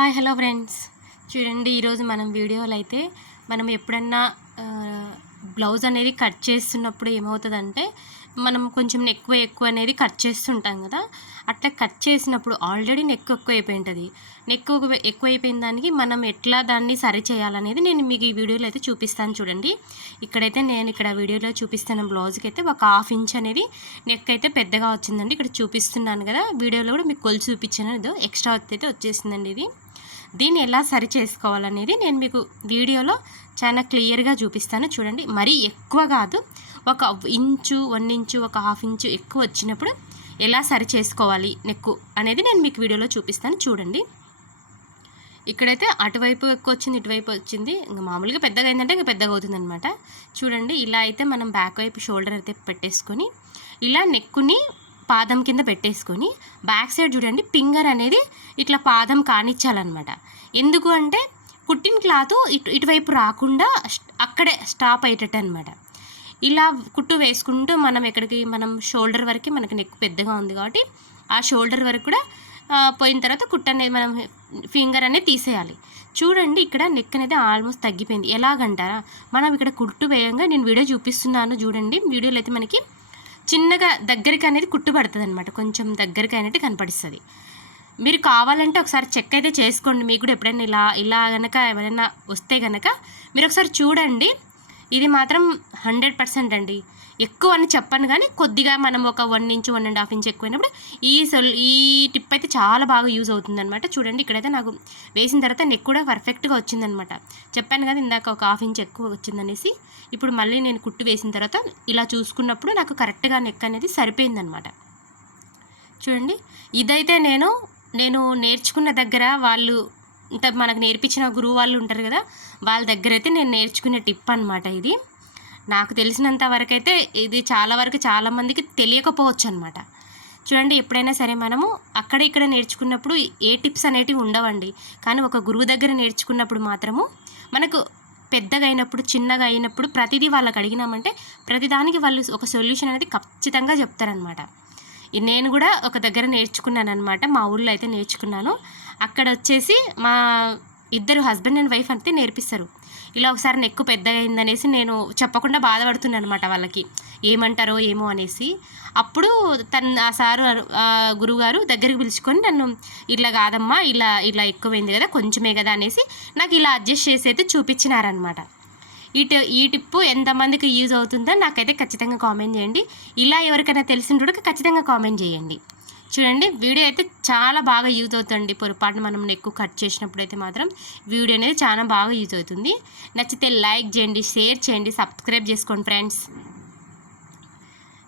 Hi hello friends. చూడండి ఈరోజు మనం వీడియోలో అయితే మనం ఎప్పుడన్నా బ్లౌజ్ అనేది కట్ చేస్తున్నప్పుడు ఏమవుతుందంటే మనం కొంచెం ఎక్కువ ఎక్కువ అనేది కట్ చేస్తుంటాం కదా అట్లా కట్ చేసినప్పుడు ఆల్రెడీ నెక్ ఎక్కువ అయిపోయి ఉంటుంది నెక్ ఎక్కువ అయిపోయిన దానికి మనం ఎట్లా దాన్ని సరి చేయాలనేది నేను మీకు ఈ వీడియోలో అయితే చూపిస్తాను చూడండి. ఇక్కడైతే నేను ఇక్కడ వీడియోలో చూపిస్తున్న బ్లౌజ్కి అయితే ఒక హాఫ్ ఇంచ్ అనేది నెక్ అయితే పెద్దగా వచ్చిందండి. ఇక్కడ చూపిస్తున్నాను కదా వీడియోలో కూడా మీకు కొలు చూపించాను. ఏదో ఎక్స్ట్రా అయితే వచ్చేసిందండి ఇది. దీన్ని ఎలా సరి చేసుకోవాలనేది నేను మీకు వీడియోలో చాలా క్లియర్గా చూపిస్తాను చూడండి. మరీ ఎక్కువ కాదు ఒక ఇంచు వన్ ఇంచు ఒక హాఫ్ ఇంచు ఎక్కువ వచ్చినప్పుడు ఎలా సరి చేసుకోవాలి నెక్కు అనేది నేను మీకు వీడియోలో చూపిస్తాను. చూడండి. ఇక్కడైతే అటువైపు ఎక్కువ వచ్చింది ఇటువైపు వచ్చింది. ఇంకా మామూలుగా పెద్దగా అయిందంటే ఇంకా పెద్దగా అవుతుంది అనమాట చూడండి ఇలా అయితే మనం బ్యాక్ వైపు షోల్డర్ అయితే పెట్టేసుకొని ఇలా నెక్కుని పాదం కింద పెట్టేసుకొని బ్యాక్ సైడ్ చూడండి ఫింగర్ అనేది ఇట్లా పాదం కానిచ్చాలన్నమాట. ఎందుకు అంటే కుట్టిన క్లాత్ ఇటు ఇటువైపు రాకుండా అక్కడే స్టాప్ అయ్యేటట్టు అనమాట ఇలా కుట్టు వేసుకుంటూ మనం ఎక్కడికి మనం షోల్డర్ వరకు మనకి నెక్ పెద్దగా ఉంది కాబట్టి ఆ షోల్డర్ వరకు కూడా పోయిన తర్వాత కుట్ట అనేది మనం ఫింగర్ అనేది తీసేయాలి. చూడండి ఇక్కడ నెక్ అనేది ఆల్మోస్ట్ తగ్గిపోయింది. ఎలాగంటారా? మనం ఇక్కడ కుట్టు వేయంగా నేను వీడియో చూపిస్తున్నాను చూడండి. వీడియోలో అయితే మనకి చిన్నగా దగ్గరికి అనేది కుట్టు పడుతుంది అనమాట కొంచెం దగ్గరికి అయినట్టు కనపడిస్తుంది. మీరు కావాలంటే ఒకసారి చెక్ అయితే చేసుకోండి. మీకు కూడా ఎప్పుడైనా ఇలా ఇలా కనుక ఎవరైనా వస్తే కనుక మీరు ఒకసారి చూడండి. ఇది మాత్రం హండ్రెడ్ పర్సెంట్ అండి. ఎక్కువ అని చెప్పను కానీ కొద్దిగా మనం ఒక one inch one and half inch ఎక్కువైనప్పుడు ఈ సొల్ ఈ టిప్ అయితే చాలా బాగా యూజ్ అవుతుందనమాట చూడండి ఇక్కడైతే నాకు వేసిన తర్వాత నెక్ కూడా పర్ఫెక్ట్గా వచ్చిందనమాట చెప్పాను కదా ఇందాక ఒక హాఫ్ ఇంచ్ ఎక్కువ వచ్చిందనేసి. ఇప్పుడు మళ్ళీ నేను కుట్టు వేసిన తర్వాత ఇలా చూసుకున్నప్పుడు నాకు కరెక్ట్గా నెక్ అనేది సరిపోయిందనమాట చూడండి ఇదైతే నేను నేను నేర్చుకున్న దగ్గర వాళ్ళు మనకు నేర్పించిన గురువు వాళ్ళు ఉంటారు కదా వాళ్ళ దగ్గర అయితే నేను నేర్చుకునే టిప్ అనమాట ఇది. నాకు తెలిసినంత వరకు అయితే ఇది చాలా వరకు చాలామందికి తెలియకపోవచ్చు అనమాట చూడండి ఎప్పుడైనా సరే మనము అక్కడ ఇక్కడ నేర్చుకున్నప్పుడు ఏ టిప్స్ అనేటివి ఉండవండి. కానీ ఒక గురువు దగ్గర నేర్చుకున్నప్పుడు మాత్రము మనకు పెద్దగా అయినప్పుడు చిన్నగా అయినప్పుడు ప్రతిదీ వాళ్ళకి అడిగినామంటే ప్రతిదానికి వాళ్ళు ఒక సొల్యూషన్ అనేది ఖచ్చితంగా చెప్తారనమాట నేను కూడా ఒక దగ్గర నేర్చుకున్నాను అనమాట మా ఊళ్ళో అయితే నేర్చుకున్నాను. అక్కడ వచ్చేసి మా ఇద్దరు హస్బెండ్ అండ్ వైఫ్ అంతే నేర్పిస్తారు. ఇలా ఒకసారి నెక్కు పెద్దగా అయిందనేసి నేను చెప్పకుండా బాధపడుతున్నాను అనమాట వాళ్ళకి. ఏమంటారో ఏమో అనేసి. అప్పుడు తన ఆ సారు గురువుగారు దగ్గరికి పిలుచుకొని నన్ను ఇట్లా కాదమ్మా ఇలా ఇలా ఎక్కువైంది కదా కొంచెమే కదా అనేసి నాకు ఇలా అడ్జస్ట్ చేసి అయితే చూపించినారనమాట ఈ ఈ టిప్పు ఎంతమందికి యూజ్ అవుతుందో నాకైతే ఖచ్చితంగా కామెంట్ చేయండి. ఇలా ఎవరికైనా తెలిసిన ఖచ్చితంగా కామెంట్ చేయండి. చూడండి వీడియో అయితే చాలా బాగా యూజ్ అవుతుంది పొరపాటున మనం ఎక్కువ కట్ చేసినప్పుడు అయితే మాత్రం వీడియో అనేది చాలా బాగా యూజ్ అవుతుంది. నచ్చితే లైక్ చేయండి షేర్ చేయండి సబ్స్క్రైబ్ చేసుకోండి ఫ్రెండ్స్.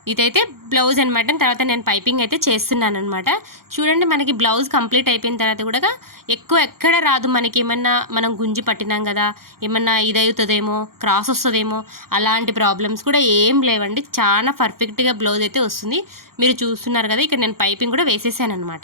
ఇదైతే బ్లౌజ్ అనమాట తర్వాత నేను పైపింగ్ అయితే చేస్తున్నాను అనమాట చూడండి మనకి బ్లౌజ్ కంప్లీట్ అయిపోయిన తర్వాత కూడా ఎక్కువ ఎక్కడ రాదు మనకి. ఏమన్నా మనం గుంజి పట్టినాం కదా ఏమన్నా ఇదవుతుందేమో క్రాస్ వస్తుందేమో అలాంటి ప్రాబ్లమ్స్ కూడా ఏం లేవండి. చాలా పర్ఫెక్ట్గా బ్లౌజ్ అయితే వస్తుంది. మీరు చూస్తున్నారు కదా ఇక్కడ నేను పైపింగ్ కూడా వేసేసాను అనమాట